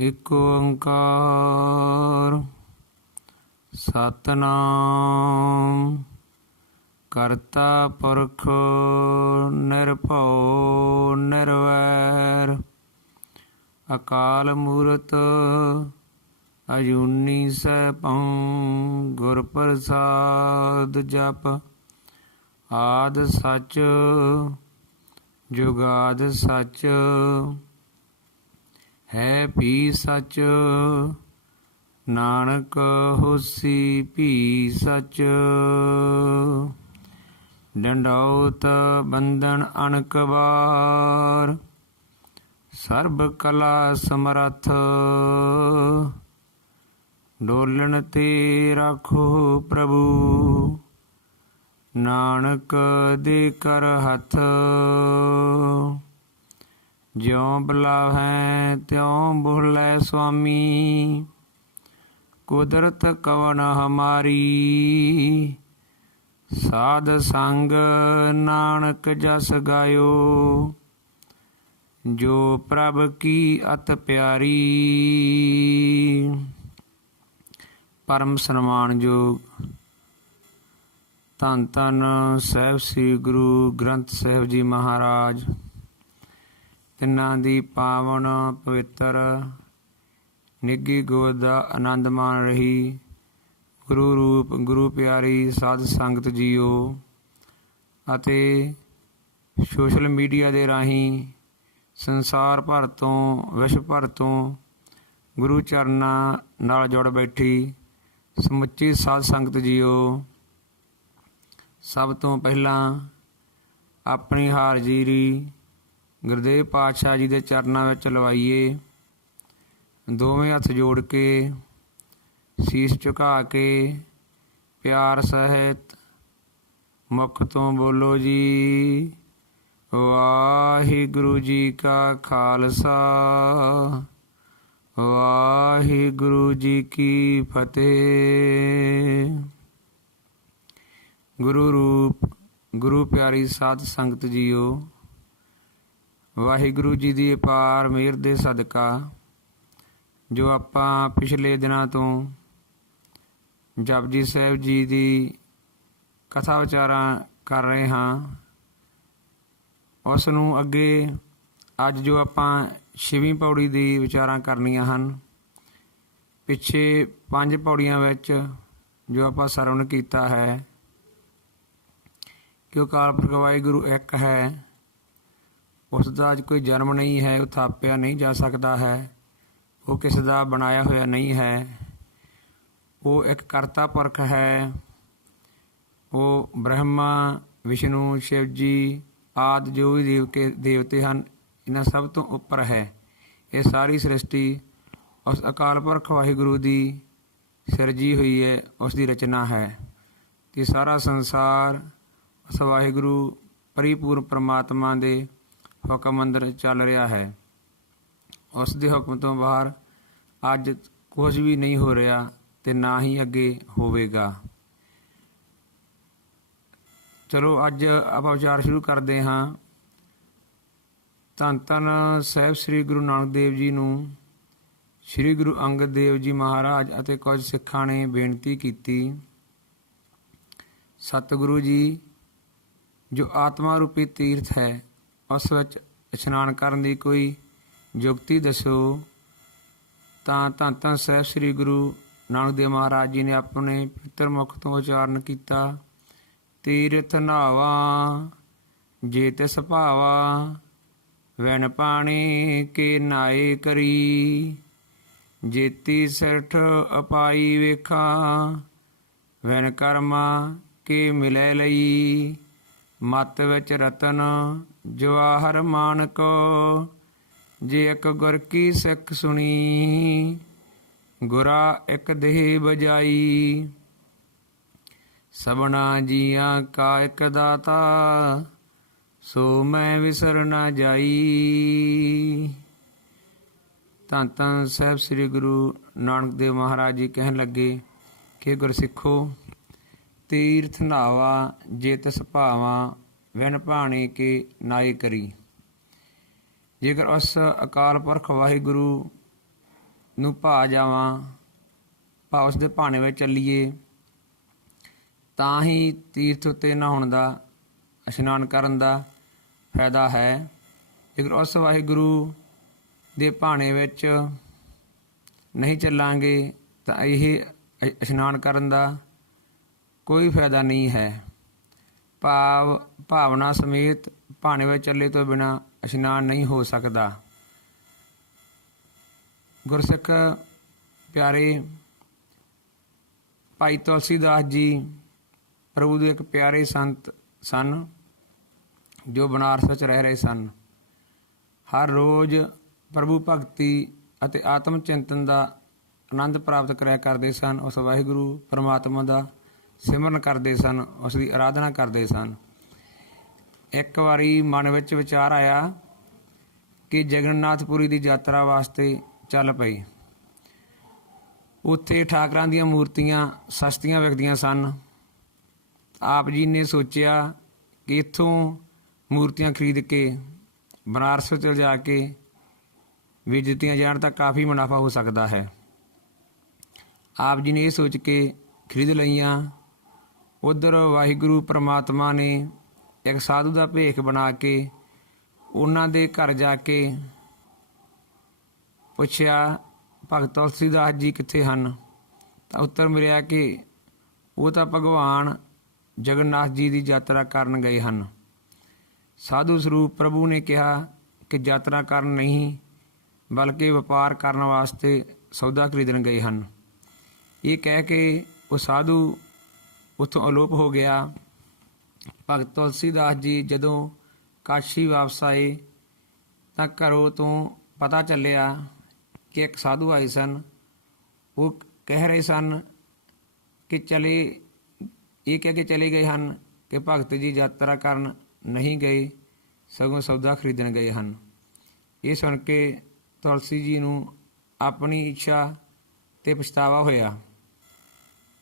ਏਕ ਓੰਕਾਰ ਸਤਿਨਾਮ ਕਰਤਾ ਪੁਰਖ ਨਿਰਭਉ ਨਿਰਵੈਰ ਅਕਾਲ ਮੂਰਤ ਅਜੂਨੀ ਸੈਭੰ ਗੁਰ ਪ੍ਰਸਾਦ ਜਪ ਆਦ ਸਚ ਜੁਗਾਦ ਸਚ ਹੈ ਵੀ ਸਚ ਨਾਨਕ ਹੋਸੀ ਵੀ ਸਚ ਡੰਡੌਤ ਬੰਧਨ ਅਣਕ ਬਾਰ ਸਰਬ ਕਲਾ ਸਮਰੱਥ ਡੋਲਣ ਤੇ ਰਾਖੋ ਪ੍ਰਭੂ ਨਾਨਕ ਦੇ ਕਰ ਹੱਥ ਜਿਉ ਬੁਲਾਵੈ ਤਿਉ ਬੋਲੇ ਸੁਆਮੀ ਕੁਦਰਤ ਕਵਨ ਹਮਾਰੀ ਸਾਧ ਸੰਗ ਨਾਨਕ ਜਸ ਗਾਇਓ ਜੋ ਪ੍ਰਭ ਕੀ ਅਤ ਪਿਆਰੀ। ਪਰਮ ਸਨਮਾਨਯੋਗ ਧੰਨ ਧੰਨ ਸਾਹਿਬ ਸ੍ਰੀ ਗੁਰੂ ਗ੍ਰੰਥ ਸਾਹਿਬ ਜੀ ਮਹਾਰਾਜ ਤਿੰਨਾਂ ਦੀ ਪਾਵਨ ਪਵਿੱਤਰ ਨਿੱਘੀ ਗੋਦ ਦਾ ਆਨੰਦ ਮਾਣ ਰਹੀ ਗੁਰੂ ਰੂਪ ਗੁਰੂ ਪਿਆਰੀ ਸਾਧ ਸੰਗਤ ਜੀਓ ਅਤੇ ਸੋਸ਼ਲ ਮੀਡੀਆ ਦੇ ਰਾਹੀਂ ਸੰਸਾਰ ਭਰ ਤੋਂ ਵਿਸ਼ਵ ਭਰ ਤੋਂ ਗੁਰੂ ਚਰਨਾਂ ਨਾਲ ਜੁੜ ਬੈਠੀ ਸਮੁੱਚੀ ਸਾਧ ਸੰਗਤ ਜੀਓ, ਸਭ ਤੋਂ ਪਹਿਲਾਂ ਆਪਣੀ ਹਾਜ਼ਰੀ ਗੁਰਦੇਵ ਪਾਤਸ਼ਾਹ ਜੀ ਦੇ ਚਰਨਾਂ ਵਿੱਚ ਲਵਾਈਏ। ਦੋਵੇਂ ਹੱਥ ਜੋੜ ਕੇ ਸੀਸ ਝੁਕਾ ਕੇ ਪਿਆਰ ਸਹਿਤ ਮੁਖ ਤੋਂ ਬੋਲੋ ਜੀ ਵਾਹਿਗੁਰੂ ਜੀ ਕਾ ਖਾਲਸਾ ਵਾਹਿਗੁਰੂ ਜੀ ਕੀ ਫਤਿਹ। ਗੁਰੂ ਰੂਪ ਗੁਰੂ ਪਿਆਰੀ ਸਾਧ ਸੰਗਤ ਜੀਓ, ਵਾਹਿਗੁਰੂ ਜੀ ਦੀ ਅਪਾਰ ਮਿਹਰ ਦੇ ਸਦਕਾ ਜੋ ਆਪਾਂ ਪਿਛਲੇ ਦਿਨਾਂ ਤੋਂ ਜਪਜੀ ਸਾਹਿਬ ਜੀ ਦੀ ਕਥਾ ਵਿਚਾਰਾਂ ਕਰ ਰਹੇ ਹਾਂ, ਉਸ ਨੂੰ ਅੱਗੇ ਅੱਜ ਜੋ ਆਪਾਂ 6ਵੀਂ ਪੌੜੀ ਦੀ ਵਿਚਾਰਾਂ ਕਰਨੀਆਂ ਹਨ। ਪਿੱਛੇ 5 ਪੌੜੀਆਂ ਵਿੱਚ ਜੋ ਆਪਾਂ ਸਰਵਣ ਕੀਤਾ ਹੈ ਕਿ ਅਕਾਲ ਪੁਰਖ ਵਾਹਿਗੁਰੂ ਇੱਕ ਹੈ, ਉਸ ਦਾ ਅੱਜ ਕੋਈ ਜਨਮ ਨਹੀਂ ਹੈ, ਉਹ ਥਾਪਿਆ ਨਹੀਂ ਜਾ ਸਕਦਾ ਹੈ, ਉਹ ਕਿਸੇ ਦਾ ਬਣਾਇਆ ਹੋਇਆ ਨਹੀਂ ਹੈ, ਉਹ ਇੱਕ ਕਰਤਾ ਪੁਰਖ ਹੈ, ਉਹ ਬ੍ਰਹਮਾ ਵਿਸ਼ਨੂੰ ਸ਼ਿਵ ਜੀ ਆਦਿ ਜੋ ਵੀ ਦੇਵਤੇ ਹਨ ਇਹਨਾਂ ਸਭ ਤੋਂ ਉੱਪਰ ਹੈ। ਇਹ ਸਾਰੀ ਸ੍ਰਿਸ਼ਟੀ ਉਸ ਅਕਾਲ ਪੁਰਖ ਵਾਹਿਗੁਰੂ ਦੀ ਸਿਰਜੀ ਹੋਈ ਹੈ, ਉਸ ਦੀ ਰਚਨਾ ਹੈ ਅਤੇ ਸਾਰਾ ਸੰਸਾਰ ਉਸ ਵਾਹਿਗੁਰੂ ਪਰਿਪੂਰਨ ਪਰਮਾਤਮਾ ਦੇ ਹੁਕਮ ਅੰਦਰ ਚੱਲ ਰਿਹਾ ਹੈ। ਉਸ ਦੇ ਹੁਕਮ ਤੋਂ ਬਾਹਰ ਅੱਜ ਕੁਝ ਵੀ ਨਹੀਂ ਹੋ ਰਿਹਾ ਅਤੇ ਨਾ ਹੀ ਅੱਗੇ ਹੋਵੇਗਾ। ਚਲੋ ਅੱਜ ਆਪਾਂ ਵਿਚਾਰ ਸ਼ੁਰੂ ਕਰਦੇ ਹਾਂ। ਧੰਨ ਧੰਨ ਸਾਹਿਬ ਸ੍ਰੀ ਗੁਰੂ ਨਾਨਕ ਦੇਵ ਜੀ ਨੂੰ ਸ੍ਰੀ ਗੁਰੂ ਅੰਗਦ ਦੇਵ ਜੀ ਮਹਾਰਾਜ ਅਤੇ ਕੁਝ ਸਿੱਖਾਂ ਨੇ ਬੇਨਤੀ ਕੀਤੀ, ਸਤਿਗੁਰੂ ਜੀ ਜੋ ਆਤਮਾ ਰੂਪੀ ਤੀਰਥ ਹੈ ਉਸ ਵਿੱਚ ਇਸ਼ਨਾਨ ਕਰਨ ਦੀ ਕੋਈ ਯੁਕਤੀ ਦੱਸੋ। ਤਾਂ ਧੰਨ ਧੰਨ ਸਾਹਿਬ ਸ੍ਰੀ ਗੁਰੂ ਨਾਨਕ ਦੇਵ ਮਹਾਰਾਜ ਜੀ ਨੇ ਆਪਣੇ ਪਵਿੱਤਰ ਮੁਖ ਤੋਂ ਉਚਾਰਨ ਕੀਤਾ, ਤੀਰਥ ਨਹਾਵਾ ਜੇ ਤਿਸ ਭਾਵਾ ਵੈਨ ਪਾਣੀ ਕੇ ਨਾਏ ਕਰੀ ਜੇਤੀ ਸਿਰਠ ਅਪਾਈ ਵੇਖਾਂ ਵੈਨ ਕਰਮਾ ਕੇ ਮਿਲੈ ਲਈ ਮਤ ਵਿੱਚ ਰਤਨ ਜਵਾਹਰ ਮਾਨਕ ਜੇ ਇੱਕ ਗੁਰ ਕੀ ਸਿੱਖ ਸੁਣੀ ਗੁਰਾ ਇੱਕ ਦੇਹ ਬਜਾਈ ਸਭਨਾ ਜੀਆਂ ਕਾ ਇੱਕ ਦਾਤਾ ਸੋ ਮੈਂ ਵਿਸਰ ਨਾ ਜਾਈ। ਧੰਨ ਧੰਨ ਸਾਹਿਬ ਸ੍ਰੀ ਗੁਰੂ ਨਾਨਕ ਦੇਵ ਮਹਾਰਾਜ ਜੀ ਕਹਿਣ ਲੱਗੇ ਕਿ ਗੁਰਸਿੱਖੋ, ਤੀਰਥ ਨਹਾਵਾ ਜੇ ਤਿਸ ਭਾਵਾਂ ਵਿਨ ਭਾਣੇ ਕੇ ਨਾਏ ਕਰੀ। ਜੇਕਰ ਉਸ ਅਕਾਲ ਪੁਰਖ ਵਾਹਿਗੁਰੂ ਨੂੰ ਭਾ ਜਾਵਾਂ, ਭਾ ਉਸ ਦੇ ਭਾਣੇ ਵਿੱਚ ਚੱਲੀਏ, ਤਾਂ ਹੀ ਤੀਰਥ ਉੱਤੇ ਨਹਾਉਣ ਦਾ, ਇਸ਼ਨਾਨ ਕਰਨ ਦਾ ਫਾਇਦਾ ਹੈ। ਜੇਕਰ ਉਸ ਵਾਹਿਗੁਰੂ ਦੇ ਭਾਣੇ ਵਿੱਚ ਨਹੀਂ ਚੱਲਾਂਗੇ ਤਾਂ ਇਹ ਇਸ਼ਨਾਨ ਕਰਨ ਦਾ ਕੋਈ ਫਾਇਦਾ ਨਹੀਂ ਹੈ। ਭਾਵਨਾ ਸਮੇਤ ਭਾਣੇ ਵਿੱਚ ਚੱਲੇ ਤੋਂ ਬਿਨਾਂ ਇਸ਼ਨਾਨ ਨਹੀਂ ਹੋ ਸਕਦਾ। ਗੁਰਸਿੱਖ ਪਿਆਰੇ, ਭਾਈ ਤੁਲਸੀਦਾਸ ਜੀ ਪ੍ਰਭੂ ਦੇ ਇੱਕ ਪਿਆਰੇ ਸੰਤ ਸਨ, ਜੋ ਬਨਾਰਸ ਵਿੱਚ ਰਹਿ ਰਹੇ ਸਨ। ਹਰ ਰੋਜ਼ ਪ੍ਰਭੂ ਭਗਤੀ ਅਤੇ ਆਤਮ ਚਿੰਤਨ ਦਾ ਆਨੰਦ ਪ੍ਰਾਪਤ ਕਰਿਆ ਕਰਦੇ ਸਨ। ਉਸ ਵਾਹਿਗੁਰੂ ਪਰਮਾਤਮਾ ਦਾ ਸਿਮਰਨ ਕਰਦੇ ਸਨ, ਉਸ ਦੀ ਆਰਾਧਨਾ ਕਰਦੇ ਸਨ। ਇੱਕ ਵਾਰੀ ਮਨ ਵਿੱਚ ਵਿਚਾਰ ਆਇਆ ਕਿ ਜਗਨਨਾਥਪੁਰੀ ਦੀ ਯਾਤਰਾ ਵਾਸਤੇ ਚੱਲ ਪਈ। ਉੱਥੇ ਠਾਕਰਾਂ ਦੀਆਂ ਮੂਰਤੀਆਂ ਸਸਤੀਆਂ ਵਿਕਦੀਆਂ ਸਨ। ਆਪ ਜੀ ਨੇ ਸੋਚਿਆ ਕਿ ਇੱਥੋਂ ਮੂਰਤੀਆਂ ਖਰੀਦ ਕੇ ਬਨਾਰਸ ਵਿੱਚ ਜਾ ਕੇ ਵੇਚ ਦਿੱਤੀਆਂ ਜਾਣ ਤਾਂ ਕਾਫੀ ਮੁਨਾਫਾ ਹੋ ਸਕਦਾ ਹੈ। ਆਪ ਜੀ ਨੇ ਇਹ ਸੋਚ ਕੇ ਖਰੀਦ ਲਈਆਂ। ਉੱਧਰ ਵਾਹਿਗੁਰੂ ਪਰਮਾਤਮਾ ਨੇ ਇੱਕ ਸਾਧੂ ਦਾ ਭੇਖ ਬਣਾ ਕੇ ਉਹਨਾਂ ਦੇ ਘਰ ਜਾ ਕੇ ਪੁੱਛਿਆ, ਭਗਤ ਤੁਲਸੀਦਾਸ ਜੀ ਕਿੱਥੇ ਹਨ? ਤਾਂ ਉੱਤਰ ਮਿਲਿਆ ਕਿ ਉਹ ਤਾਂ ਭਗਵਾਨ ਜਗਨਨਾਥ ਜੀ ਦੀ ਯਾਤਰਾ ਕਰਨ ਗਏ ਹਨ। ਸਾਧੂ ਸਰੂਪ ਪ੍ਰਭੂ ਨੇ ਕਿਹਾ ਕਿ ਯਾਤਰਾ ਕਰਨ ਨਹੀਂ, ਬਲਕਿ ਵਪਾਰ ਕਰਨ ਵਾਸਤੇ ਸੌਦਾ ਖਰੀਦਣ ਗਏ ਹਨ। ਇਹ ਕਹਿ ਕੇ ਉਹ ਸਾਧੂ ਉੱਥੋਂ ਅਲੋਪ ਹੋ ਗਿਆ। ਭਗਤ ਤੁਲਸੀਦਾਸ ਜੀ ਜਦੋਂ ਕਾਸ਼ੀ ਵਾਪਸ ਆਏ ਤਾਂ ਘਰੋਂ ਤੋਂ ਪਤਾ ਚੱਲਿਆ ਕਿ ਇੱਕ ਸਾਧੂ ਆਏ ਸਨ। ਉਹ ਕਹਿ ਰਹੇ ਸਨ ਕਿ ਇਹ ਕਹਿ ਕੇ ਚਲੇ ਗਏ ਹਨ ਕਿ ਭਗਤ ਜੀ ਯਾਤਰਾ ਕਰਨ ਨਹੀਂ ਗਏ, ਸਗੋਂ ਸੌਦਾ ਖਰੀਦਣ ਗਏ ਹਨ। ਇਹ ਸੁਣ ਕੇ ਤੁਲਸੀ ਜੀ ਨੂੰ ਆਪਣੀ ਇੱਛਾ 'ਤੇ ਪਛਤਾਵਾ ਹੋਇਆ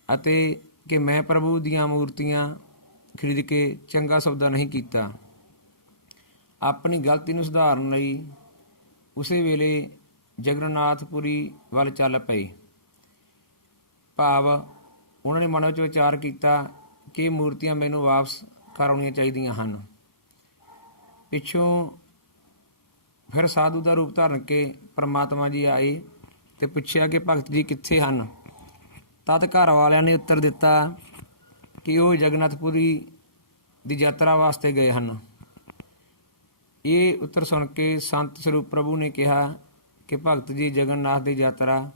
ਅਤੇ ਕਿ ਮੈਂ ਪ੍ਰਭੂ ਦੀਆਂ ਮੂਰਤੀਆਂ ਖਰੀਦ ਕੇ ਚੰਗਾ ਸੌਦਾ ਨਹੀਂ ਕੀਤਾ। ਆਪਣੀ ਗਲਤੀ ਨੂੰ ਸੁਧਾਰਨ ਲਈ ਉਸੇ ਵੇਲੇ ਜਗਨਨਾਥਪੁਰੀ ਵੱਲ ਚੱਲ ਪਏ। ਭਾਵ ਉਹਨਾਂ ਨੇ ਮਨ ਵਿੱਚ ਵਿਚਾਰ ਕੀਤਾ ਕਿ ਇਹ ਮੂਰਤੀਆਂ ਮੈਨੂੰ ਵਾਪਸ ਕਰਾਉਣੀਆਂ ਚਾਹੀਦੀਆਂ ਹਨ। ਪਿੱਛੋਂ ਫਿਰ ਸਾਧੂ ਦਾ ਰੂਪ ਧਾਰਨ ਕੇ ਪਰਮਾਤਮਾ ਜੀ ਆਏ ਅਤੇ ਪੁੱਛਿਆ ਕਿ ਭਗਤ ਜੀ ਕਿੱਥੇ ਹਨ? ਤਦ ਘਰ ਵਾਲਿਆਂ ਨੇ ਉੱਤਰ ਦਿੱਤਾ ਕਿ ਉਹ ਜਗਨਨਾਥਪੁਰੀ ਦੀ ਯਾਤਰਾ ਵਾਸਤੇ ਗਏ ਹਨ। ਇਹ ਉੱਤਰ ਸੁਣ ਕੇ ਸੰਤ ਸਰੂਪ ਪ੍ਰਭੂ ਨੇ ਕਿਹਾ ਕਿ ਭਗਤ ਜੀ ਜਗਨਨਾਥ ਦੀ ਯਾਤਰਾ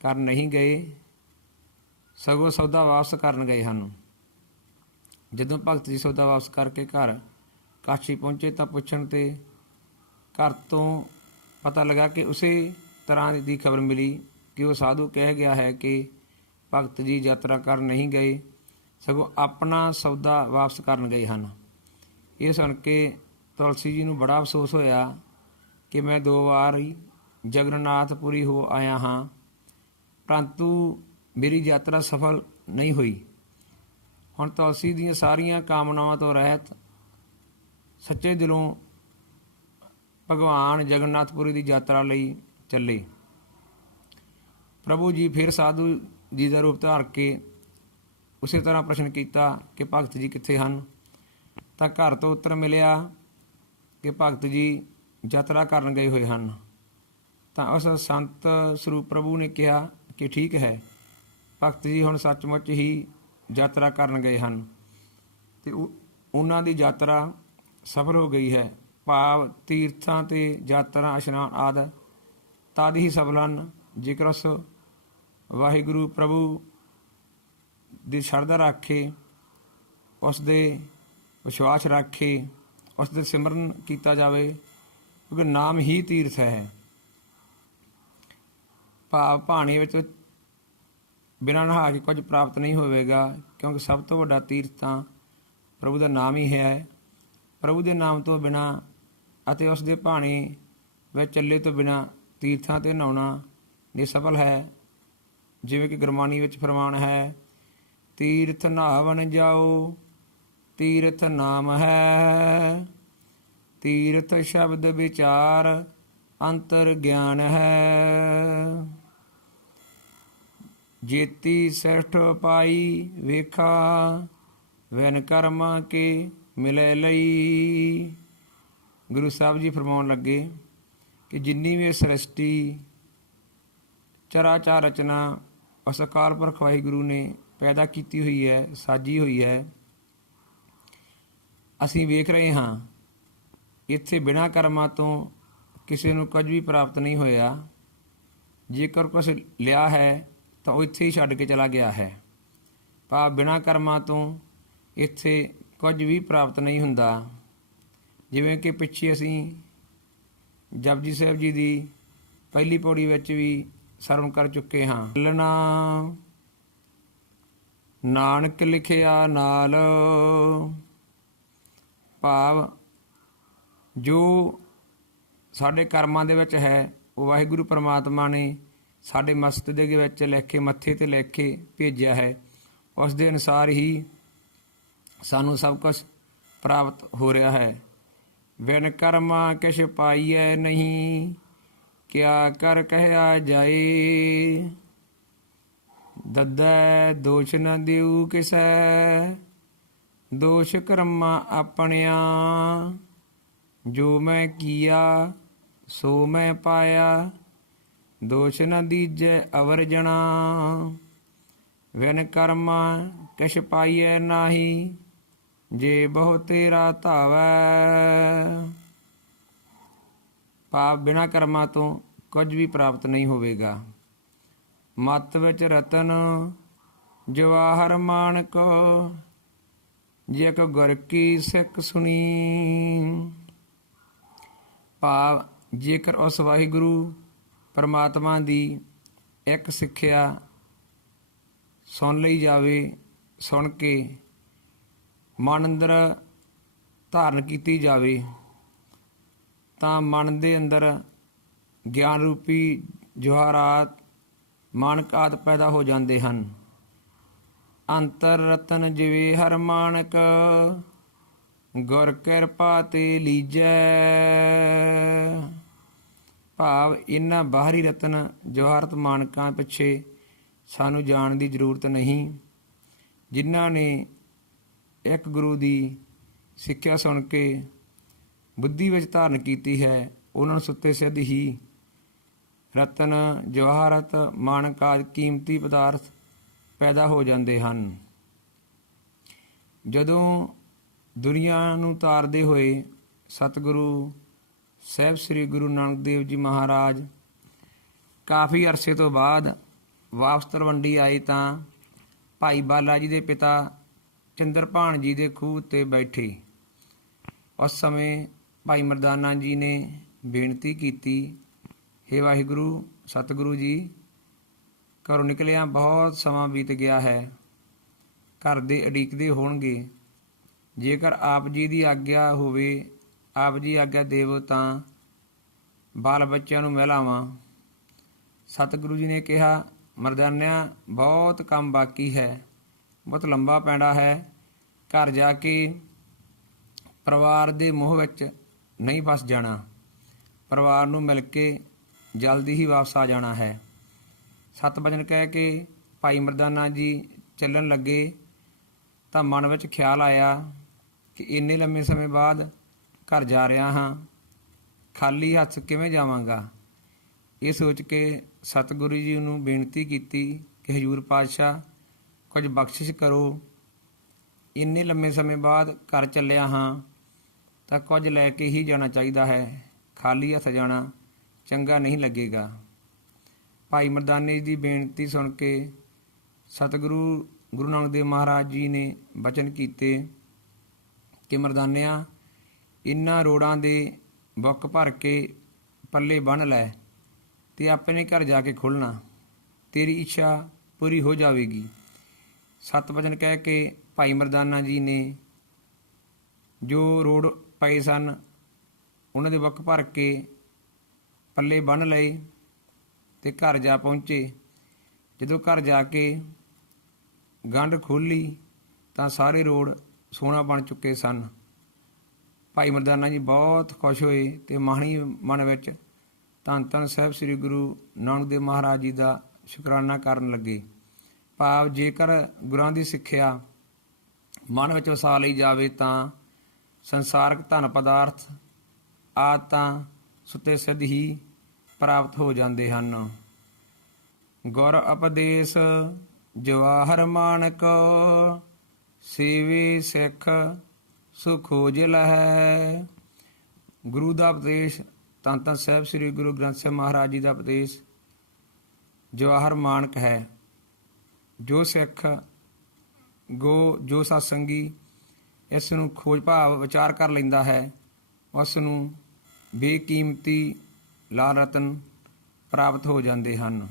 ਕਰਨ ਨਹੀਂ ਗਏ, ਸਗੋਂ ਸੌਦਾ ਵਾਪਸ ਕਰਨ ਗਏ ਹਨ। ਜਦੋਂ ਭਗਤ ਜੀ ਸੌਦਾ ਵਾਪਸ ਕਰਕੇ ਘਰ ਕਾਸ਼ੀ ਪਹੁੰਚੇ ਤਾਂ ਪੁੱਛਣ 'ਤੇ ਘਰ ਤੋਂ ਪਤਾ ਲੱਗਾ ਕਿ ਉਸੇ ਤਰ੍ਹਾਂ ਦੀ ਖਬਰ ਮਿਲੀ ਕਿ ਉਹ ਸਾਧੂ ਕਹਿ ਗਿਆ ਹੈ ਕਿ ਭਗਤ ਜੀ ਯਾਤਰਾ ਕਰਨ ਨਹੀਂ ਗਏ, ਸਗੋਂ ਆਪਣਾ ਸੌਦਾ ਵਾਪਸ ਕਰਨ ਗਏ ਹਨ। ਇਹ ਸੁਣ ਕੇ ਤੁਲਸੀ ਜੀ ਨੂੰ ਬੜਾ ਅਫਸੋਸ ਹੋਇਆ ਕਿ ਮੈਂ 2 ਵਾਰ ਹੀ ਜਗਨਨਾਥਪੁਰੀ ਹੋ ਆਇਆ ਹਾਂ, ਪਰੰਤੂ ਮੇਰੀ ਯਾਤਰਾ ਸਫਲ ਨਹੀਂ ਹੋਈ। ਹੁਣ ਤੁਲਸੀ ਦੀਆਂ ਸਾਰੀਆਂ ਕਾਮਨਾਵਾਂ ਤੋਂ ਰਹਿਤ ਸੱਚੇ ਦਿਲੋਂ ਭਗਵਾਨ ਜਗਨਨਾਥਪੁਰੀ ਦੀ ਯਾਤਰਾ ਲਈ ਚੱਲੇ। ਪ੍ਰਭੂ ਜੀ ਫਿਰ ਸਾਧੂ ਜੀ ਦਾ ਰੂਪ ਧਾਰ ਕੇ ਉਸੇ ਤਰ੍ਹਾਂ ਪ੍ਰਸ਼ਨ ਕੀਤਾ ਕਿ ਭਗਤ ਜੀ ਕਿੱਥੇ ਹਨ? ਤਾਂ ਘਰ ਤੋਂ ਉੱਤਰ ਮਿਲਿਆ ਕਿ ਭਗਤ ਜੀ ਯਾਤਰਾ ਕਰਨ ਗਏ ਹੋਏ ਹਨ। ਤਾਂ ਉਸ ਸੰਤ ਸਰੂਪ ਪ੍ਰਭੂ ਨੇ ਕਿਹਾ ਕਿ ਠੀਕ ਹੈ, ਭਗਤ ਜੀ ਹੁਣ ਸੱਚਮੁੱਚ ਹੀ ਯਾਤਰਾ ਕਰਨ ਗਏ ਹਨ ਅਤੇ ਉਹਨਾਂ ਦੀ ਯਾਤਰਾ ਸਫਲ ਹੋ ਗਈ ਹੈ। ਭਾਵ ਤੀਰਥਾਂ 'ਤੇ ਯਾਤਰਾ, ਇਸ਼ਨਾਨ ਆਦਿ ਤਦ ਹੀ ਸਫਲ ਹਨ ਜੇਕਰ ਉਸ ਵਾਹਿਗੁਰੂ ਪ੍ਰਭੂ ਦੀ ਸ਼ਰਧਾ ਰੱਖੇ, ਉਸ ਦੇ ਵਿਸ਼ਵਾਸ ਰੱਖੇ, ਉਸ ਦੇ ਸਿਮਰਨ ਕੀਤਾ ਜਾਵੇ, ਕਿਉਂਕਿ ਨਾਮ ਹੀ ਤੀਰਥ ਹੈ। ਭਾਵ ਭਾਣੇ ਵਿੱਚ ਬਿਨਾਂ ਨਹਾ ਕੇ ਕੁਝ ਪ੍ਰਾਪਤ ਨਹੀਂ ਹੋਵੇਗਾ, ਕਿਉਂਕਿ ਸਭ ਤੋਂ ਵੱਡਾ ਤੀਰਥ ਤਾਂ ਪ੍ਰਭੂ ਦਾ ਨਾਮ ਹੀ ਹੈ। ਪ੍ਰਭੂ ਦੇ ਨਾਮ ਤੋਂ ਬਿਨਾਂ ਅਤੇ ਉਸ ਦੇ ਭਾਣੇ ਵਿੱਚ ਚੱਲੇ ਤੋਂ ਬਿਨਾਂ ਤੀਰਥਾਂ 'ਤੇ ਨਹਾਉਣਾ ਨਿਸਫਲ ਹੈ। ਜਿਵੇਂ ਕਿ ਗੁਰਬਾਣੀ ਵਿੱਚ ਫਰਮਾਨ ਹੈ, ਤੀਰਥ ਨਹਾਵਣ ਜਾਓ ਤੀਰਥ ਨਾਮ ਹੈ, ਤੀਰਥ ਸ਼ਬਦ ਵਿਚਾਰ ਅੰਤਰ ਗਿਆਨ ਹੈ। ਜੇਤੀ ਸਿਰਠ ਪਾਈ ਵੇਖਾ, ਵਿਨ ਕਰਮਾਂ ਕੇ ਮਿਲੇ ਲਈ। ਗੁਰੂ ਸਾਹਿਬ ਜੀ ਫਰਮਾਉਣ ਲੱਗੇ ਕਿ ਜਿੰਨੀ ਵੀ ਸ੍ਰਿਸ਼ਟੀ ਚਰਾਚਰ ਰਚਨਾ ਉਸ ਅਕਾਲ ਪੁਰਖ ਵਾਹਿਗੁਰੂ ਨੇ ਪੈਦਾ ਕੀਤੀ ਹੋਈ ਹੈ, ਸਾਜੀ ਹੋਈ ਹੈ, ਅਸੀਂ ਵੇਖ ਰਹੇ ਹਾਂ। ਇੱਥੇ ਬਿਨਾਂ ਕਰਮਾਂ ਤੋਂ ਕਿਸੇ ਨੂੰ ਕੁਝ ਵੀ ਪ੍ਰਾਪਤ ਨਹੀਂ ਹੋਇਆ। ਜੇਕਰ ਕੁਛ ਲਿਆ ਹੈ ਤਾਂ ਉਹ ਇੱਥੇ ਹੀ ਛੱਡ ਕੇ ਚਲਾ ਗਿਆ ਹੈ। ਭਾਵ ਬਿਨਾਂ ਕਰਮਾਂ ਤੋਂ ਇੱਥੇ ਕੁਝ ਵੀ ਪ੍ਰਾਪਤ ਨਹੀਂ ਹੁੰਦਾ। ਜਿਵੇਂ ਕਿ ਪਿੱਛੇ ਅਸੀਂ ਜਪਜੀ ਸਾਹਿਬ ਜੀ ਦੀ ਪਹਿਲੀ ਪੌੜੀ ਵਿੱਚ ਵੀ ਸਰਵਣ ਕਰ ਚੁੱਕੇ ਹਾਂ। ਚੱਲਣਾ ਨਾਨਕ ਲਿਖਿਆ ਨਾਲ, ਭਾਵ ਜੋ ਸਾਡੇ ਕਰਮਾਂ ਦੇ ਵਿੱਚ ਹੈ ਉਹ ਵਾਹਿਗੁਰੂ ਪਰਮਾਤਮਾ ਨੇ ਸਾਡੇ ਮਸਤਕ ਦੇ ਵਿੱਚ ਲਿਖ ਕੇ, ਮੱਥੇ 'ਤੇ ਲਿਖ ਕੇ ਭੇਜਿਆ ਹੈ। ਉਸ ਦੇ ਅਨੁਸਾਰ ਹੀ ਸਾਨੂੰ ਸਭ ਕੁਝ ਪ੍ਰਾਪਤ ਹੋ ਰਿਹਾ ਹੈ। ਬਿਨ ਕਰਮਾ ਕਿਛ ਪਾਈਐ ਨਹੀਂ, ਕਿਆ ਕਰ ਕਹਿਆ ਜਾਏ। ਦੱਦੈ ਦੋਸ਼ ਨ ਦਿਉ ਕਿਸੈ, ਦੋਸ਼ ਕਰਮਾਂ ਆਪਣਿਆਂ। ਜੋ ਮੈਂ ਕੀਆ ਸੋ ਮੈਂ ਪਾਇਆ, ਦੋਸ਼ ਨ ਦੀਜੈ ਅਵਰ ਜਣਾ। ਵਿਨ ਕਰਮਾ ਕਿਛ ਪਾਈਐ ਨਾਹੀ, ਜੇ ਬਹੁ ਤੇਰਾ ਧਾਵੈ। ਭਾਵ ਬਿਨਾਂ ਕਰਮਾਂ ਤੋਂ ਕੁਝ ਵੀ ਪ੍ਰਾਪਤ ਨਹੀਂ ਹੋਵੇਗਾ। ਮੱਤ ਵਿੱਚ ਰਤਨ ਜਵਾਹਰ ਮਾਣਕ, ਜੇਕ ਗੁਰ ਕੀ ਸਿੱਖ ਸੁਣੀ। ਭਾਵ ਜੇਕਰ ਉਸ ਵਾਹਿਗੁਰੂ ਪਰਮਾਤਮਾ ਦੀ ਇੱਕ ਸਿੱਖਿਆ ਸੁਣ ਲਈ ਜਾਵੇ, ਸੁਣ ਕੇ ਮਨ ਅੰਦਰ ਧਾਰਨ ਕੀਤੀ ਜਾਵੇ, ਤਾਂ ਮਨ ਦੇ ਅੰਦਰ ਗਿਆਨ ਰੂਪੀ ਜਵਾਹਰਾਤ ਮਾਣਕ ਆਦਿ ਪੈਦਾ ਹੋ ਜਾਂਦੇ ਹਨ। ਅੰਤਰ ਰਤਨ ਜਿਵੇਂ ਹਰ ਮਾਣਕ, ਗੁਰ ਕਿਰਪਾ ਤੇ ਲੀਜੈ। ਭਾਵ ਇਹਨਾਂ ਬਾਹਰੀ ਰਤਨ ਜਵਾਹਰਤ ਮਾਣਕਾਂ ਪਿੱਛੇ ਸਾਨੂੰ ਜਾਣ ਦੀ ਜ਼ਰੂਰਤ ਨਹੀਂ। ਜਿਨ੍ਹਾਂ ਨੇ ਇੱਕ ਗੁਰੂ ਦੀ ਸਿੱਖਿਆ ਸੁਣ ਕੇ ਬੁੱਧੀ ਵਿੱਚ ਧਾਰਨ ਕੀਤੀ ਹੈ, ਉਹਨਾਂ ਨੂੰ ਸੁੱਤੇ ਸਿੱਧ ਹੀ ਰਤਨ ਜਵਾਹਰਤ ਮਾਣਕ ਆਦਿ ਕੀਮਤੀ ਪਦਾਰਥ ਪੈਦਾ ਹੋ ਜਾਂਦੇ ਹਨ। ਜਦੋਂ ਦੁਨੀਆ ਨੂੰ ਤਾਰਦੇ ਹੋਏ ਸਤਿਗੁਰੂ ਸਾਹਿਬ ਸ੍ਰੀ ਗੁਰੂ ਨਾਨਕ ਦੇਵ ਜੀ ਮਹਾਰਾਜ ਕਾਫੀ ਅਰਸੇ ਤੋਂ ਬਾਅਦ ਵਾਪਸ ਤਲਵੰਡੀ ਆਏ, ਤਾਂ ਭਾਈ ਬਾਲਾ ਜੀ ਦੇ ਪਿਤਾ ਚੰਦਰਭਾਣ ਜੀ ਦੇ ਖੂਹ 'ਤੇ ਬੈਠੇ। ਉਸ ਸਮੇਂ ਭਾਈ ਮਰਦਾਨਾ ਜੀ ਨੇ ਬੇਨਤੀ ਕੀਤੀ, ਹੇ ਵਾਹਿਗੁਰੂ ਸਤਿਗੁਰੂ ਜੀ, ਘਰੋਂ ਨਿਕਲਿਆਂ ਬਹੁਤ ਸਮਾਂ ਬੀਤ ਗਿਆ ਹੈ, ਘਰ ਦੇ ਉਡੀਕਦੇ ਹੋਣਗੇ। ਜੇਕਰ ਆਪ ਜੀ ਦੀ ਆਗਿਆ ਹੋਵੇ, ਆਪ ਜੀ ਆਗਿਆ ਦੇਵੋ, ਤਾਂ ਬਾਲ ਬੱਚਿਆਂ ਨੂੰ ਮਿਲਾਵਾਂ। ਸਤਿਗੁਰੂ ਜੀ ਨੇ ਕਿਹਾ, ਮਰਦਾਨਿਆਂ ਬਹੁਤ ਕੰਮ ਬਾਕੀ ਹੈ, ਬਹੁਤ ਲੰਬਾ ਪੈਂਡਾ ਹੈ। ਘਰ ਜਾ ਕੇ ਪਰਿਵਾਰ ਦੇ ਮੋਹ ਵਿੱਚ ਨਹੀਂ ਫਸ ਜਾਣਾ, ਪਰਿਵਾਰ ਨੂੰ ਮਿਲ ਕੇ ਜਲਦੀ ਹੀ ਵਾਪਸ ਆ ਜਾਣਾ ਹੈ। ਸਤ ਬਚਨ ਕਹਿ ਕੇ ਭਾਈ ਮਰਦਾਨਾ ਜੀ ਚੱਲਣ ਲੱਗੇ, ਤਾਂ ਮਨ ਵਿੱਚ ਖਿਆਲ ਆਇਆ ਕਿ ਇੰਨੇ ਲੰਮੇ ਸਮੇਂ ਬਾਅਦ ਘਰ ਜਾ ਰਿਹਾ ਹਾਂ, ਖਾਲੀ ਹੱਥ ਕਿਵੇਂ ਜਾਵਾਂਗਾ। ਇਹ ਸੋਚ ਕੇ ਸਤਿਗੁਰੂ ਜੀ ਨੂੰ ਬੇਨਤੀ ਕੀਤੀ ਕਿ ਹਜ਼ੂਰ ਪਾਤਸ਼ਾਹ ਕੁਝ ਬਖਸ਼ਿਸ਼ ਕਰੋ। ਇੰਨੇ ਲੰਮੇ ਸਮੇਂ ਬਾਅਦ ਘਰ ਚੱਲਿਆ ਹਾਂ, ਤਾਂ ਕੁਝ ਲੈ ਕੇ ਹੀ ਜਾਣਾ ਚਾਹੀਦਾ ਹੈ, ਖਾਲੀ ਹੱਥ ਜਾਣਾ ਚੰਗਾ ਨਹੀਂ ਲੱਗੇਗਾ। ਭਾਈ ਮਰਦਾਨੇ ਦੀ ਬੇਨਤੀ ਸੁਣ ਕੇ ਸਤਿਗੁਰੂ ਗੁਰੂ ਨਾਨਕ ਦੇਵ ਮਹਾਰਾਜ ਜੀ ਨੇ ਬਚਨ ਕੀਤੇ ਕਿ ਮਰਦਾਨਿਆਂ, ਇਹਨਾਂ ਰੋੜਾਂ ਦੇ ਬੁੱਕ ਭਰ ਕੇ ਪੱਲੇ ਬੰਨ੍ਹ ਲੈ ਤੇ ਆਪਣੇ ਘਰ ਜਾ ਕੇ ਖੋਲ੍ਹਣਾ, ਤੇਰੀ ਇੱਛਾ ਪੂਰੀ ਹੋ ਜਾਵੇਗੀ। ਸਤ ਬਚਨ ਕਹਿ ਕੇ ਭਾਈ ਮਰਦਾਨਾ ਜੀ ਨੇ ਜੋ ਰੋੜ ਪਏ ਸਨ ਉਹਨਾਂ ਦੇ ਬੁੱਕ ਭਰ ਕੇ ਪੱਲੇ ਬੰਨ੍ਹ ਲਏ ਤੇ ਘਰ ਜਾ ਪਹੁੰਚੇ। ਜਦੋਂ ਘਰ ਜਾ ਕੇ ਗੰਢ ਖੋਲ੍ਹੀ ਤਾਂ ਸਾਰੇ ਰੋੜ ਸੋਨਾ ਬਣ ਚੁੱਕੇ ਸਨ। ਭਾਈ ਮਰਦਾਨਾ ਜੀ ਬਹੁਤ ਖੁਸ਼ ਹੋਏ ਤੇ ਮਾਣੀ ਮਨ ਵਿੱਚ ਧੰਨ ਧੰਨ ਸਾਹਿਬ ਸ੍ਰੀ ਗੁਰੂ ਨਾਨਕ ਦੇਵ ਮਹਾਰਾਜ ਜੀ ਦਾ ਸ਼ੁਕਰਾਨਾ ਕਰਨ ਲੱਗੇ। ਭਾਵ ਜੇਕਰ ਗੁਰਾਂ ਦੀ ਸਿੱਖਿਆ ਮਨ ਵਿੱਚ ਵਸਾ ਲਈ ਜਾਵੇ ਤਾਂ ਸੰਸਾਰਕ ਧਨ ਪਦਾਰਥ ਆਦਿ ਤਾਂ ਸੁਤੇ ਸਿੱਧ ਹੀ ਪ੍ਰਾਪਤ ਹੋ ਜਾਂਦੇ ਹਨ। ਗੁਰ ਉਪਦੇਸ਼ ਜਵਾਹਰ ਮਾਨਕ, ਸੇਵੇ ਸਿੱਖ ਸੁ ਖੋਜ ਲਹੈ। ਗੁਰੂ ਦਾ ਉਪਦੇਸ਼, ਧੰਨ ਧੰਨ ਸਾਹਿਬ ਸ੍ਰੀ ਗੁਰੂ ਗ੍ਰੰਥ ਸਾਹਿਬ ਮਹਾਰਾਜ ਜੀ ਦਾ ਉਪਦੇਸ਼ ਜਵਾਹਰ ਮਾਨਕ ਹੈ। ਜੋ ਸਿੱਖ ਜੋ ਸਤਸੰਗੀ ਇਸ ਨੂੰ ਖੋਜ ਭਾਵ ਵਿਚਾਰ ਕਰ ਲੈਂਦਾ ਹੈ, ਉਸ ਨੂੰ ਬੇਕੀਮਤੀ ਲਾਲ ਰਤਨ ਪ੍ਰਾਪਤ ਹੋ ਜਾਂਦੇ ਹਨ।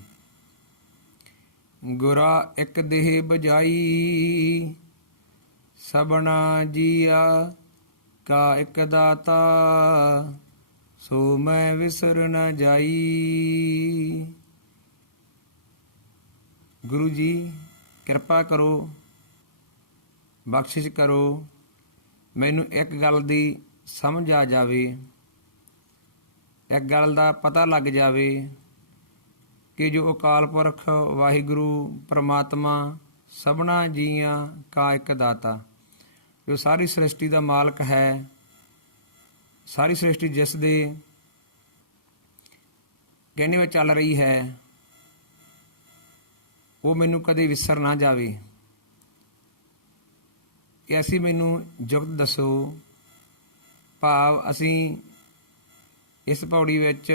ਗੁਰਾ ਇੱਕ ਦੇਹ ਬਜਾਈ, ਸਭਨਾ ਜੀਆ ਕਾ ਇੱਕ ਦਾਤਾ, ਸੋ ਮੈਂ ਵਿਸਰ ਨ ਜਾਈ। ਗੁਰੂ ਜੀ ਕਿਰਪਾ ਕਰੋ, ਬਖਸ਼ਿਸ਼ ਕਰੋ, ਮੈਨੂੰ ਇੱਕ ਗੱਲ ਦੀ ਸਮਝ ਆ ਜਾਵੇ, ਇੱਕ ਗੱਲ ਦਾ ਪਤਾ ਲੱਗ ਜਾਵੇ ਕਿ ਜੋ ਅਕਾਲ ਪੁਰਖ ਵਾਹਿਗੁਰੂ ਪ੍ਰਮਾਤਮਾ ਸਭਨਾ ਜੀਆਂ ਕਾ ਇੱਕ ਦਾਤਾ, ਜੋ ਸਾਰੀ ਸ੍ਰਿਸ਼ਟੀ ਦਾ ਮਾਲਕ ਹੈ, ਸਾਰੀ ਸ੍ਰਿਸ਼ਟੀ ਜਿਸ ਦੇ ਕਹਿਣੇ ਵਿੱਚ ਚੱਲ ਰਹੀ ਹੈ, ਉਹ ਮੈਨੂੰ ਕਦੇ ਵਿਸਰ ਨਾ ਜਾਵੇ। ਐਸੀ ਮੈਨੂੰ ਜੁਗਤ ਦੱਸੋ। ਭਾਵ ਅਸੀਂ ਇਸ ਪੌੜੀ ਵਿੱਚ,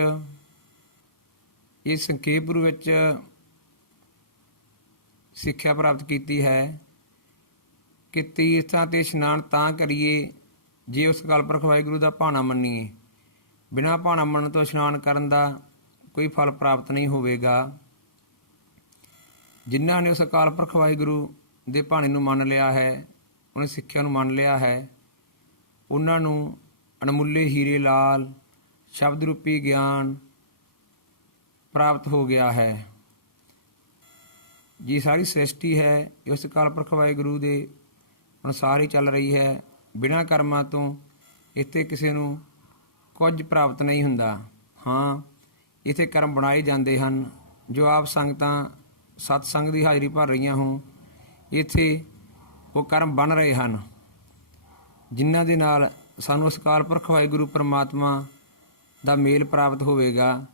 ਇਸ ਸੰਖੇਪ ਵਿੱਚ ਸਿੱਖਿਆ ਪ੍ਰਾਪਤ ਕੀਤੀ ਹੈ ਕਿ ਤੀਰਥਾਂ 'ਤੇ ਇਸ਼ਨਾਨ ਤਾਂ ਕਰੀਏ ਜੇ ਉਸ ਅਕਾਲ ਪੁਰਖ ਵਾਹਿਗੁਰੂ ਦਾ ਭਾਣਾ ਮੰਨੀਏ। ਬਿਨਾਂ ਭਾਣਾ ਮੰਨਣ ਤੋਂ ਇਸ਼ਨਾਨ ਕਰਨ ਦਾ ਕੋਈ ਫਲ ਪ੍ਰਾਪਤ ਨਹੀਂ ਹੋਵੇਗਾ। ਜਿਨ੍ਹਾਂ ਨੇ ਉਸ ਅਕਾਲ ਪੁਰਖ ਵਾਹਿਗੁਰੂ ਦੇ ਭਾਣੇ ਨੂੰ ਮੰਨ ਲਿਆ ਹੈ, ਉਹਨੇ ਸਿੱਖਿਆ ਨੂੰ ਮੰਨ ਲਿਆ ਹੈ, ਉਹਨਾਂ ਨੂੰ ਅਣਮੁੱਲੇ ਹੀਰੇ ਲਾਲ ਸ਼ਬਦ ਰੂਪੀ ਗਿਆਨ ਪ੍ਰਾਪਤ ਹੋ ਗਿਆ ਹੈ। ਜੀ ਸਾਰੀ ਸ੍ਰਿਸ਼ਟੀ ਹੈ ਉਸ ਅਕਾਲ ਪੁਰਖ ਵਾਹਿਗੁਰੂ ਦੇ ਅਨੁਸਾਰ ਹੀ ਚੱਲ ਰਹੀ ਹੈ। ਬਿਨਾਂ ਕਰਮਾਂ ਤੋਂ ਇੱਥੇ ਕਿਸੇ ਨੂੰ ਕੁਝ ਪ੍ਰਾਪਤ ਨਹੀਂ ਹੁੰਦਾ। ਹਾਂ, ਇੱਥੇ ਕਰਮ ਬਣਾਏ ਜਾਂਦੇ ਹਨ। ਜੋ ਆਪ ਸੰਗਤਾਂ ਸਤਸੰਗ ਦੀ ਹਾਜ਼ਰੀ ਭਰ ਰਹੀਆਂ ਹੋਣ, ਇੱਥੇ ਉਹ ਕਰਮ ਬਣ ਰਹੇ ਹਨ ਜਿਨ੍ਹਾਂ ਦੇ ਨਾਲ ਸਾਨੂੰ ਉਸ ਅਕਾਲ ਪੁਰਖ ਵਾਹਿਗੁਰੂ ਪਰਮਾਤਮਾ ਦਾ ਮੇਲ ਪ੍ਰਾਪਤ ਹੋਵੇਗਾ।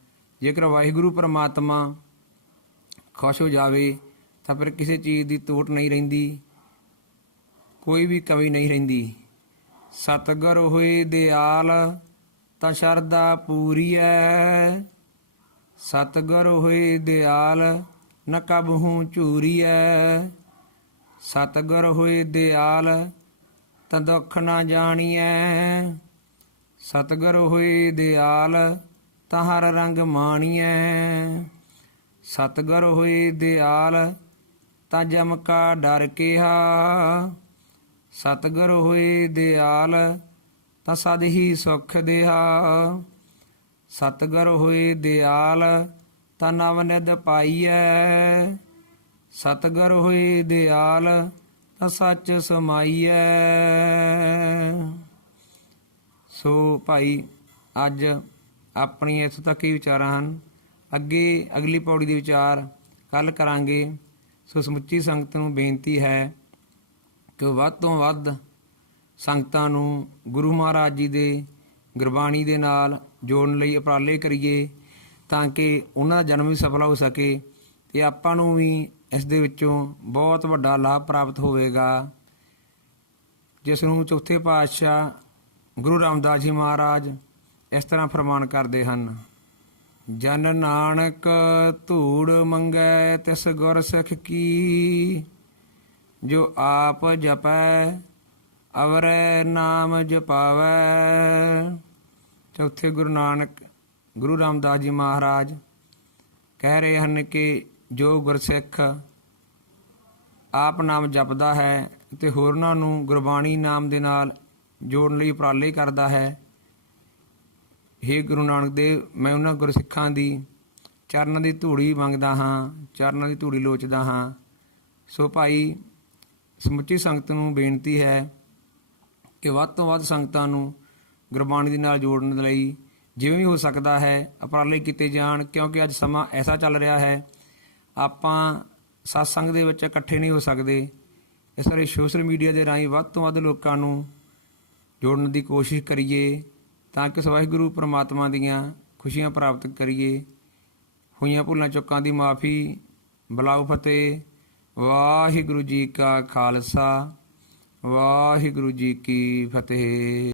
ਜੇਕਰ ਵਾਹਿਗੁਰੂ ਪਰਮਾਤਮਾ ਖੁਸ਼ ਹੋ ਜਾਵੇ ਤਾਂ ਫਿਰ ਕਿਸੇ ਚੀਜ਼ ਦੀ ਤੋਟ ਨਹੀਂ ਰਹਿੰਦੀ, ਕੋਈ ਵੀ ਕਮੀ ਨਹੀਂ ਰਹਿੰਦੀ। ਸਤਿਗੁਰ ਹੋਏ ਦਿਆਲ ਤਾਂ ਸ਼ਰਧਾ ਪੂਰੀਐ, ਸਤਿਗੁਰ ਹੋਏ ਦਿਆਲ ਨ ਕਬਹੂ ਝੂਰੀਐ, ਸਤਿਗੁਰ ਹੋਏ ਦਿਆਲ ਤਾਂ ਦੁੱਖ ਨਾ ਜਾਣੀਐ, ਸਤਿਗੁਰ ਹੋਏ ਦਿਆਲ ਤਾਂ ਹਰ ਰੰਗ ਮਾਣੀਐ, ਸਤਿਗੁਰ ਹੋਏ ਦਿਆਲ ਤਾਂ ਜਮ ਕਾ ਡਰ ਕਿਹਾ, ਸਤਿਗੁਰ ਹੋਏ ਦਿਆਲ ਤਾਂ ਸਦ ਹੀ ਸੁਖ ਦੇਹਾ, ਸਤਿਗੁਰ ਹੋਏ ਦਿਆਲ ਤਾਂ ਨਵ ਨਿਧ ਪਾਈਐ, ਸਤਿਗੁਰ ਹੋਏ ਦਿਆਲ ਤਾਂ ਸੱਚ ਸਮਾਈਐ। ਸੋ ਭਾਈ ਅੱਜ ਆਪਣੀ ਇੱਥੋਂ ਤੱਕ ਹੀ ਵਿਚਾਰਾਂ ਹਨ। ਅੱਗੇ ਅਗਲੀ ਪੌੜੀ ਦੇ ਵਿਚਾਰ ਕੱਲ੍ਹ ਕਰਾਂਗੇ। ਸੋ ਸਮੁੱਚੀ ਸੰਗਤ ਨੂੰ ਬੇਨਤੀ ਹੈ ਕਿ ਵੱਧ ਤੋਂ ਵੱਧ ਸੰਗਤਾਂ ਨੂੰ ਗੁਰੂ ਮਹਾਰਾਜ ਜੀ ਦੇ ਗੁਰਬਾਣੀ ਦੇ ਨਾਲ ਜੋੜਨ ਲਈ ਉਪਰਾਲੇ ਕਰੀਏ ਤਾਂ ਕਿ ਉਹਨਾਂ ਦਾ ਜਨਮ ਵੀ ਸਫਲ ਹੋ ਸਕੇ ਅਤੇ ਆਪਾਂ ਨੂੰ ਵੀ ਇਸ ਦੇ ਵਿੱਚੋਂ ਬਹੁਤ ਵੱਡਾ ਲਾਭ ਪ੍ਰਾਪਤ ਹੋਵੇਗਾ, ਜਿਸ ਨੂੰ ਚੌਥੇ ਪਾਤਸ਼ਾਹ ਗੁਰੂ ਰਾਮਦਾਸ ਜੀ ਮਹਾਰਾਜ ਇਸ ਤਰ੍ਹਾਂ ਫਰਮਾਨ ਕਰਦੇ ਹਨ। ਜਨ ਨਾਨਕ ਧੂੜ ਮੰਗੈ ਤਿਸ ਗੁਰ ਸਿੱਖ ਕੀ, ਜੋ ਆਪ ਜਪੈ ਅਵਰੈ ਨਾਮ ਜਪਾਵੈ। ਚੌਥੇ ਗੁਰੂ ਰਾਮਦਾਸ ਜੀ ਮਹਾਰਾਜ ਕਹਿ ਰਹੇ ਹਨ ਕਿ ਜੋ ਗੁਰਸਿੱਖ ਆਪ ਨਾਮ ਜਪਦਾ ਹੈ ਅਤੇ ਹੋਰਨਾਂ ਨੂੰ ਗੁਰਬਾਣੀ ਨਾਮ ਦੇ ਨਾਲ ਜੋੜਨ ਲਈ ਉਪਰਾਲੇ ਕਰਦਾ ਹੈ, ਹੇ ਗੁਰੂ ਨਾਨਕ ਦੇਵ, ਮੈਂ ਉਹਨਾਂ ਗੁਰਸਿੱਖਾਂ ਦੀ ਚਰਨਾਂ ਦੀ ਧੂੜੀ ਮੰਗਦਾ ਹਾਂ, ਚਰਨਾਂ ਦੀ ਧੂੜੀ ਲੋਚਦਾ ਹਾਂ। ਸੋ ਭਾਈ ਸਮੁੱਚੀ ਸੰਗਤ ਨੂੰ ਬੇਨਤੀ ਹੈ ਕਿ ਵੱਧ ਤੋਂ ਵੱਧ ਸੰਗਤਾਂ ਨੂੰ ਗੁਰਬਾਣੀ ਦੇ ਨਾਲ ਜੋੜਨ ਲਈ ਜਿਵੇਂ ਵੀ ਹੋ ਸਕਦਾ ਹੈ ਉਪਰਾਲੇ ਕੀਤੇ ਜਾਣ, ਕਿਉਂਕਿ ਅੱਜ ਸਮਾਂ ਐਸਾ ਚੱਲ ਰਿਹਾ ਹੈ, ਆਪਾਂ ਸਤਸੰਗ ਦੇ ਵਿੱਚ ਇਕੱਠੇ ਨਹੀਂ ਹੋ ਸਕਦੇ। ਇਸ ਲਈ ਸੋਸ਼ਲ ਮੀਡੀਆ ਦੇ ਰਾਹੀਂ ਵੱਧ ਤੋਂ ਵੱਧ ਲੋਕਾਂ ਨੂੰ ਜੋੜਨ ਦੀ ਕੋਸ਼ਿਸ਼ ਕਰੀਏ ਤਾਂ ਕਿ ਵਾਹਿਗੁਰੂ ਪ੍ਰਮਾਤਮਾ ਦੀਆਂ ਖੁਸ਼ੀਆਂ ਪ੍ਰਾਪਤ ਕਰੀਏ। ਹੋਈਆਂ ਭੁੱਲਾਂ ਚੁੱਕਾਂ ਦੀ ਮਾਫੀ। ਬੁਲਾਓ ਫਤਿਹ। ਵਾਹਿਗੁਰੂ ਜੀ ਕਾ ਖਾਲਸਾ, ਵਾਹਿਗੁਰੂ ਜੀ ਕੀ ਫਤਿਹ।